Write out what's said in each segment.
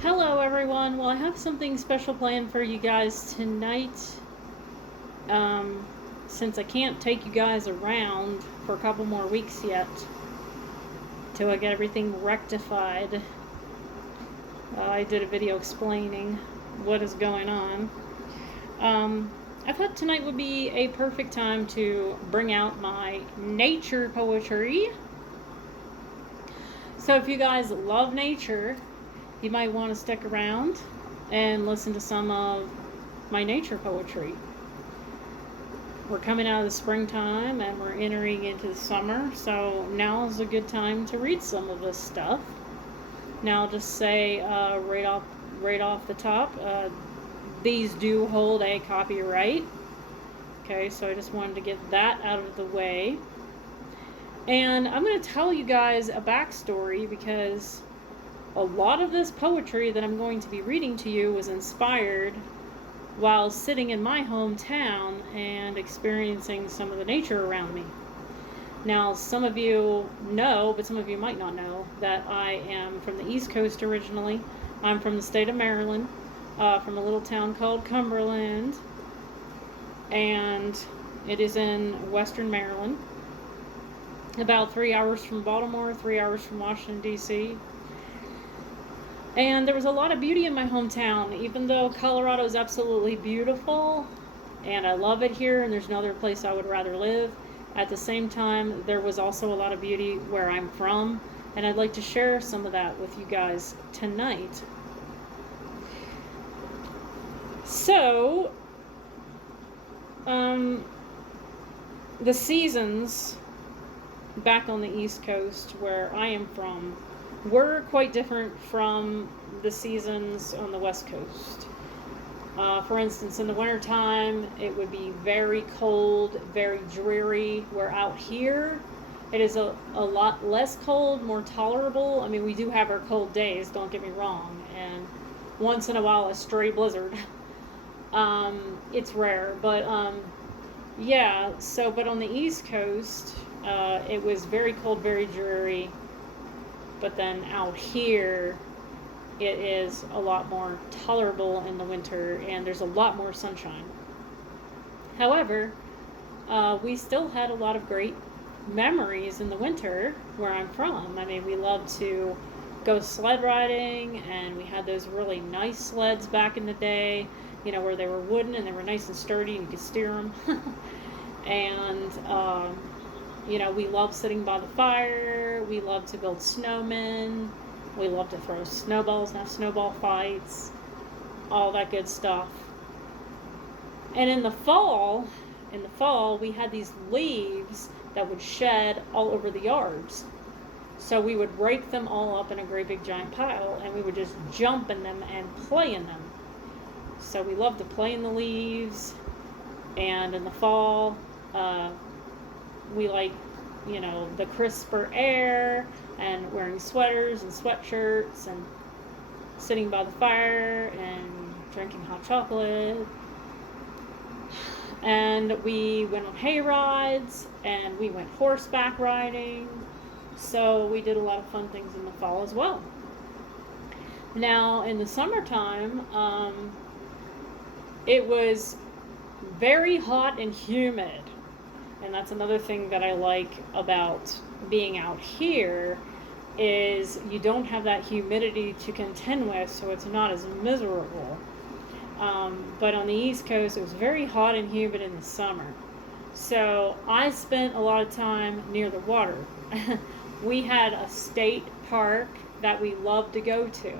Hello everyone. Well, I have something special planned for you guys tonight. Since I can't take you guys around for a couple more weeks yet till I get everything rectified, I did a video explaining what is going on. I thought tonight would be a perfect time to bring out my nature poetry. So if you guys love nature, you might want to stick around and listen to some of my nature poetry. We're coming out of the springtime and we're entering into the summer, so now is a good time to read some of this stuff. Now I'll just say right off the top, these do hold a copyright. Okay, so I just wanted to get that out of the way. And I'm going to tell you guys a backstory because a lot of this poetry that I'm going to be reading to you was inspired while sitting in my hometown and experiencing some of the nature around me. Now, some of you know, but some of you might not know, that I am from the East Coast originally. I'm from the state of Maryland, from a little town called Cumberland, and it is in western Maryland, about 3 hours from Baltimore, 3 hours from Washington, D.C., and there was a lot of beauty in my hometown, even though Colorado is absolutely beautiful, and I love it here, and there's no other place I would rather live. At the same time, there was also a lot of beauty where I'm from, and I'd like to share some of that with you guys tonight. So, the seasons back on the East Coast, where I am from, were quite different from the seasons on the West Coast. For instance, in the wintertime, it would be very cold, very dreary, where out here, it is a lot less cold, more tolerable. I mean, we do have our cold days, don't get me wrong, and once in a while a stray blizzard. It's rare, but yeah, so, but on the East Coast, it was very cold, very dreary. But then out here, it is a lot more tolerable in the winter, and there's a lot more sunshine. However, we still had a lot of great memories in the winter where I'm from. I mean, we loved to go sled riding, and we had those really nice sleds back in the day, you know, where they were wooden and they were nice and sturdy and you could steer them. And you know, we love sitting by the fire. We love to build snowmen. We love to throw snowballs and have snowball fights. All that good stuff. And in the fall, we had these leaves that would shed all over the yards. So we would rake them all up in a great big giant pile, and we would just jump in them and play in them. So we loved to play in the leaves. And in the fall, we like, you know, the crisper air and wearing sweaters and sweatshirts and sitting by the fire and drinking hot chocolate. And we went on hay rides and we went horseback riding. So we did a lot of fun things in the fall as well. Now, in the summertime, it was very hot and humid. And that's another thing that I like about being out here is you don't have that humidity to contend with, so it's not as miserable. But on the East Coast, it was very hot and humid in the summer. So I spent a lot of time near the water. We had a state park that we loved to go to.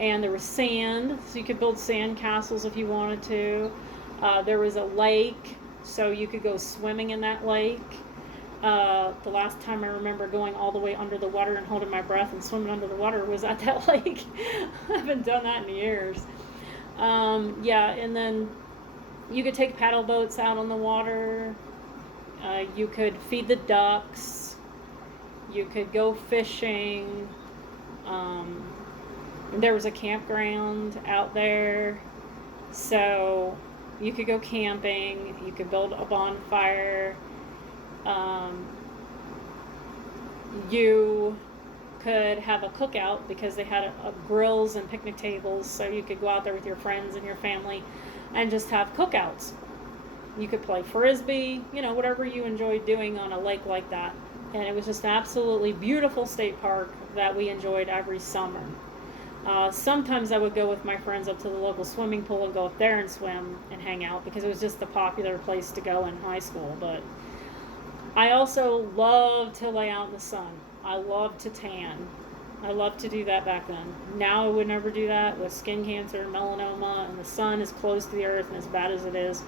And there was sand, so you could build sand castles if you wanted to. There was a lake, so you could go swimming in that lake. The last time I remember going all the way under the water and holding my breath and swimming under the water was at that lake. I haven't done that in years. Yeah, and then you could take paddle boats out on the water. You could feed the ducks. You could go fishing. There was a campground out there. So you could go camping, you could build a bonfire, you could have a cookout because they had grills and picnic tables, so you could go out there with your friends and your family and just have cookouts. You could play frisbee, whatever you enjoyed doing on a lake like that. And it was just an absolutely beautiful state park that we enjoyed every summer. Sometimes I would go with my friends up to the local swimming pool and go up there and swim and hang out because it was just the popular place to go in high school. But I also loved to lay out in the sun. I loved to tan. I loved to do that back then. Now I would never do that with skin cancer, melanoma, and the sun is close to the earth and as bad as it is.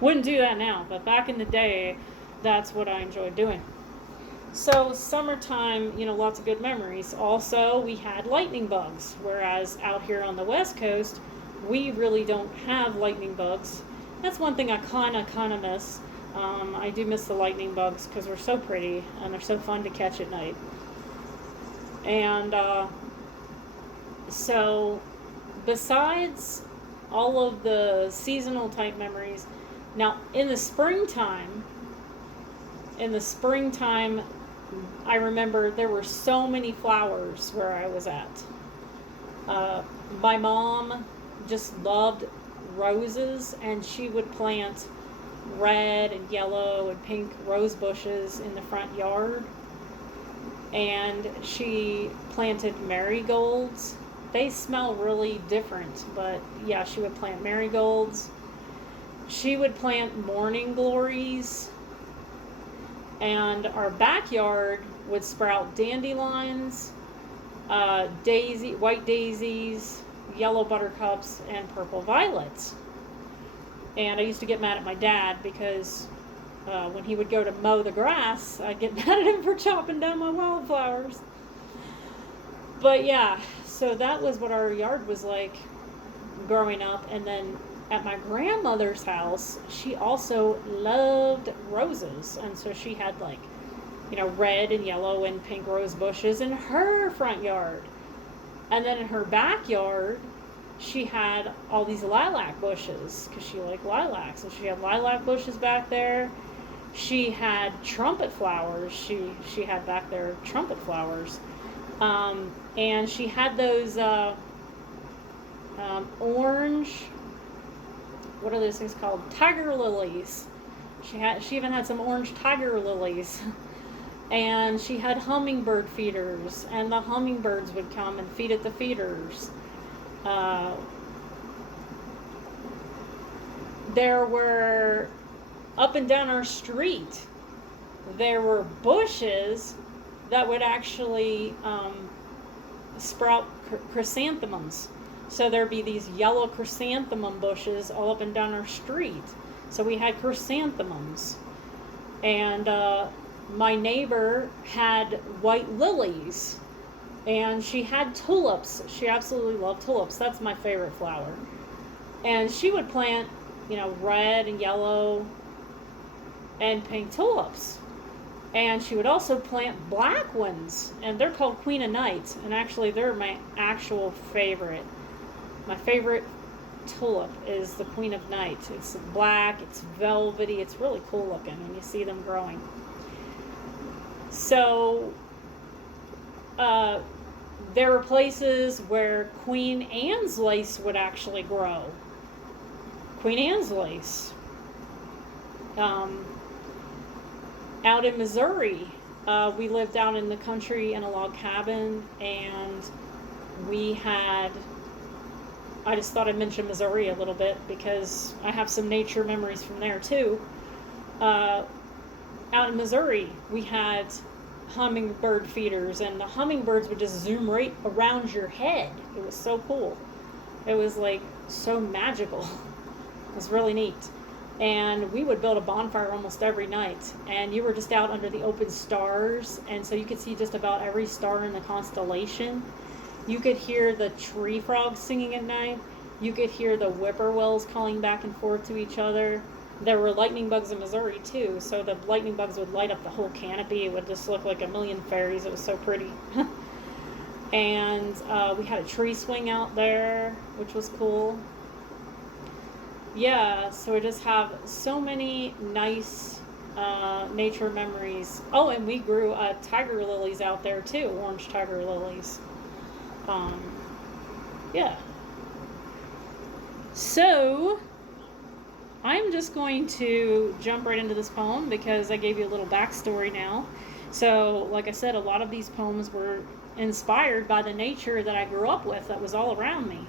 Wouldn't do that now, but back in the day, that's what I enjoyed doing. So summertime, lots of good memories. Also, we had lightning bugs, whereas out here on the West Coast, we really don't have lightning bugs. That's one thing I kind of miss. I do miss the lightning bugs because they're so pretty and they're so fun to catch at night. And so besides all of the seasonal type memories, now in the springtime, I remember there were so many flowers where I was at. My mom just loved roses, and she would plant red and yellow and pink rose bushes in the front yard. And she planted marigolds. They smell really different, but yeah, she would plant marigolds. She would plant morning glories. And our backyard would sprout dandelions, white daisies, yellow buttercups, and purple violets. And I used to get mad at my dad because when he would go to mow the grass, I'd get mad at him for chopping down my wildflowers. But yeah, so that was what our yard was like growing up. And then at my grandmother's house, she also loved roses. And so she had red and yellow and pink rose bushes in her front yard. And then in her backyard, she had all these lilac bushes because she liked lilacs. So she had lilac bushes back there. She had trumpet flowers. She had back there trumpet flowers. And she had those orange, what are those things called? Tiger lilies. She even had some orange tiger lilies. And she had hummingbird feeders, and the hummingbirds would come and feed at the feeders. There were, up and down our street, there were bushes that would actually sprout chrysanthemums. So there'd be these yellow chrysanthemum bushes all up and down our street. So we had chrysanthemums. And my neighbor had white lilies. And she had tulips. She absolutely loved tulips. That's my favorite flower. And she would plant, red and yellow and pink tulips. And she would also plant black ones. And they're called Queen of Night. And actually, they're my actual favorite. My favorite tulip is the Queen of Night. It's black, it's velvety, it's really cool looking when you see them growing. So, there were places where Queen Anne's lace would actually grow. Queen Anne's lace. Out in Missouri, we lived out in the country in a log cabin, and we had, I just thought I'd mention Missouri a little bit because I have some nature memories from there too. Out in Missouri, we had hummingbird feeders, and the hummingbirds would just zoom right around your head. It was so cool. It was so magical. It was really neat. And we would build a bonfire almost every night, and you were just out under the open stars, and so you could see just about every star in the constellation. You could hear the tree frogs singing at night. You could hear the whippoorwills calling back and forth to each other. There were lightning bugs in Missouri too, so the lightning bugs would light up the whole canopy. It would just look like a million fairies. It was so pretty. And we had a tree swing out there, which was cool. Yeah, so we just have so many nice nature memories. Oh, and we grew tiger lilies out there too, orange tiger lilies. Um, yeah. So, I'm just going to jump right into this poem because I gave you a little backstory now. So, like I said, a lot of these poems were inspired by the nature that I grew up with that was all around me.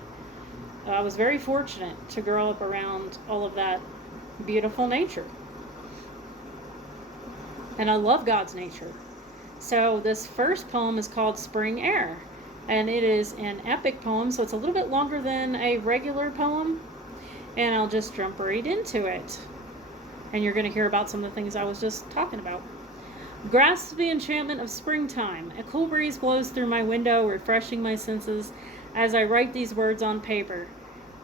I was very fortunate to grow up around all of that beautiful nature. And I love God's nature. So, this first poem is called Spring Air. And it is an epic poem, so it's a little bit longer than a regular poem. And I'll just jump right into it. And you're going to hear about some of the things I was just talking about. Grasp the enchantment of springtime. A cool breeze blows through my window, refreshing my senses as I write these words on paper.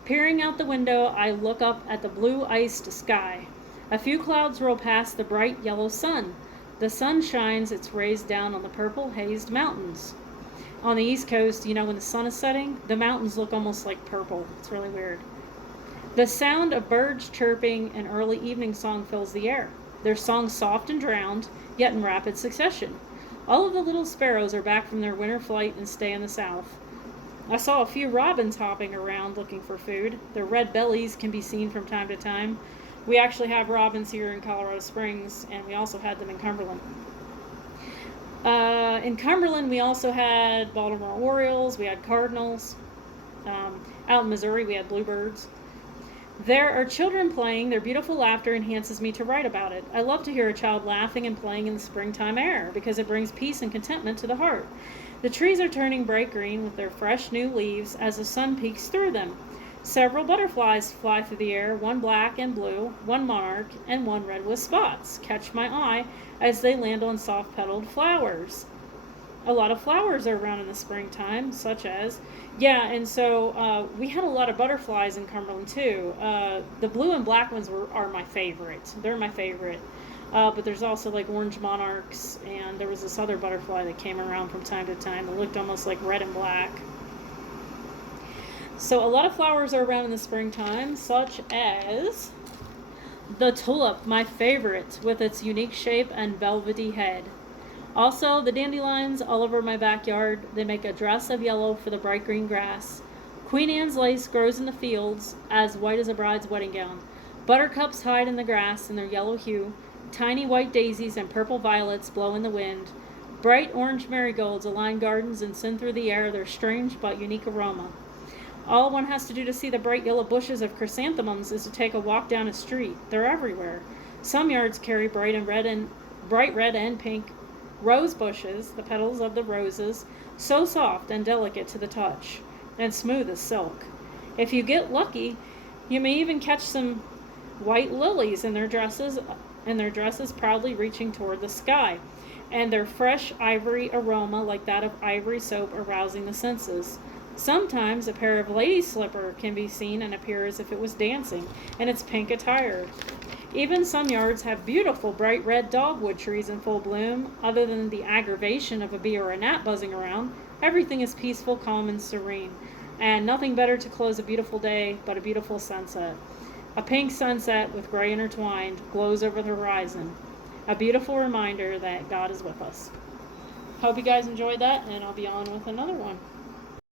Peering out the window, I look up at the blue iced sky. A few clouds roll past the bright yellow sun. The sun shines its rays down on the purple hazed mountains. On the East Coast, you know, when the sun is setting, the mountains look almost like purple. It's really weird. The sound of birds chirping an early evening song fills the air. Their song soft and drowned, yet in rapid succession. All of the little sparrows are back from their winter flight and stay in the south. I saw a few robins hopping around looking for food. Their red bellies can be seen from time to time. We actually have robins here in Colorado Springs, and we also had them in Cumberland. In Cumberland, we also had Baltimore Orioles, we had cardinals. Out in Missouri, we had bluebirds. There are children playing. Their beautiful laughter enhances me to write about it. I love to hear a child laughing and playing in the springtime air because it brings peace and contentment to the heart. The trees are turning bright green with their fresh new leaves as the sun peeks through them. Several butterflies fly through the air, one black and blue, one monarch, and one red with spots, catch my eye as they land on soft-petaled flowers. A lot of flowers are around in the springtime, such as, and so we had a lot of butterflies in Cumberland too. The blue and black ones are my favorite. They're my favorite. But there's also like orange monarchs, and there was this other butterfly that came around from time to time that looked almost like red and black. So a lot of flowers are around in the springtime, such as the tulip, my favorite, with its unique shape and velvety head. Also, the dandelions all over my backyard. They make a dress of yellow for the bright green grass. Queen Anne's lace grows in the fields, as white as a bride's wedding gown. Buttercups hide in the grass in their yellow hue. Tiny white daisies and purple violets blow in the wind. Bright orange marigolds align gardens and send through the air their strange but unique aroma. All one has to do to see the bright yellow bushes of chrysanthymums is to take a walk down a street. They're everywhere. Some yards carry bright red and pink rose bushes, the petals of the roses, so soft and delicate to the touch, and smooth as silk. If you get lucky, you may even catch some white lilies in their dresses proudly reaching toward the sky, and their fresh ivory aroma like that of ivory soap arousing the senses. Sometimes a pair of lady slipper can be seen and appear as if it was dancing in its pink attire. Even some yards have beautiful bright red dogwood trees in full bloom. Other than the aggravation of a bee or a gnat buzzing around, everything is peaceful, calm, and serene. And nothing better to close a beautiful day but a beautiful sunset. A pink sunset with gray intertwined glows over the horizon. A beautiful reminder that God is with us. Hope you guys enjoyed that, and I'll be on with another one.